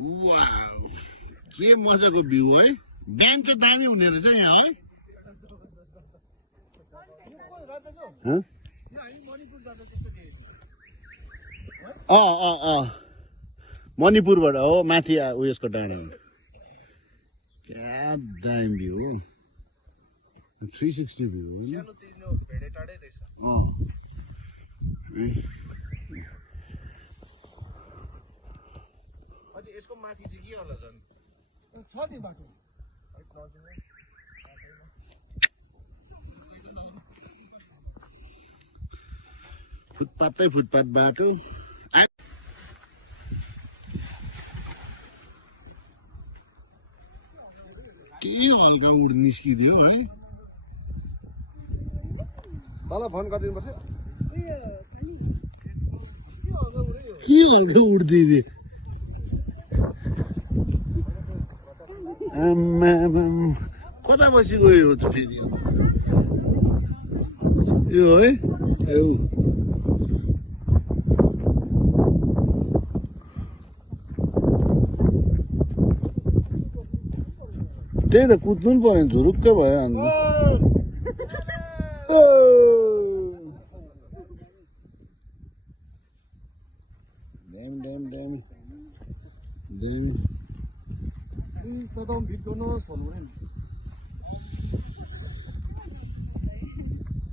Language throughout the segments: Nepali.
वाउ के मजाको भ्यू है बिहान चाहिँ दामी हुने रहेछ यहाँ है मणिपुरबाट हो माथि उयसको डाँडा क्या दामी भ्यू हो 360 भ्यू यसको माथि चाहिँ के होला झन् छ नि बाटो फुटपाथ बाटो के हल्का उड निस्किदियो है तल फोन गरिदिनु पर्छ के हल्का उड्दिदियो कता बसी गयो त फेरि यो है त्यही त कुद्नु नि पऱ्यो झुरुक्क भयो अन्त सदाउन भिड्नु फोन गरे नि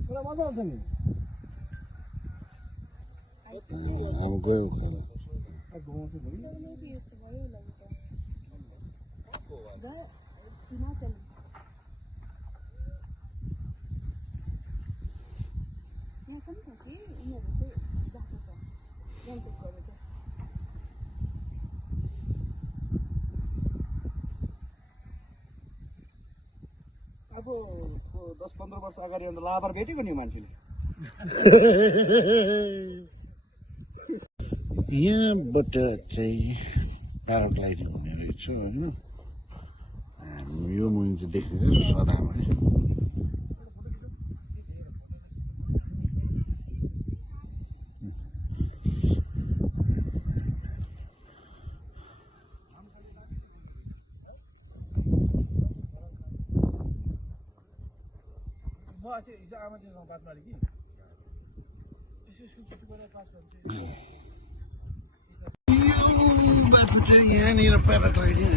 पुरा मजा आउँछ नि अब गयो अब 10-15 वर्ष अगाडि अन्त लाभार भेटेको नि मान्छेले यहाँबाट चाहिँ प्याराग्लाइडिङ हुने रहेछ होइन यो मुनि चाहिँ देख्ने सदामा है हिजो आमासँग बात मारे कि यहाँनिर प्याराग्लाइडिङ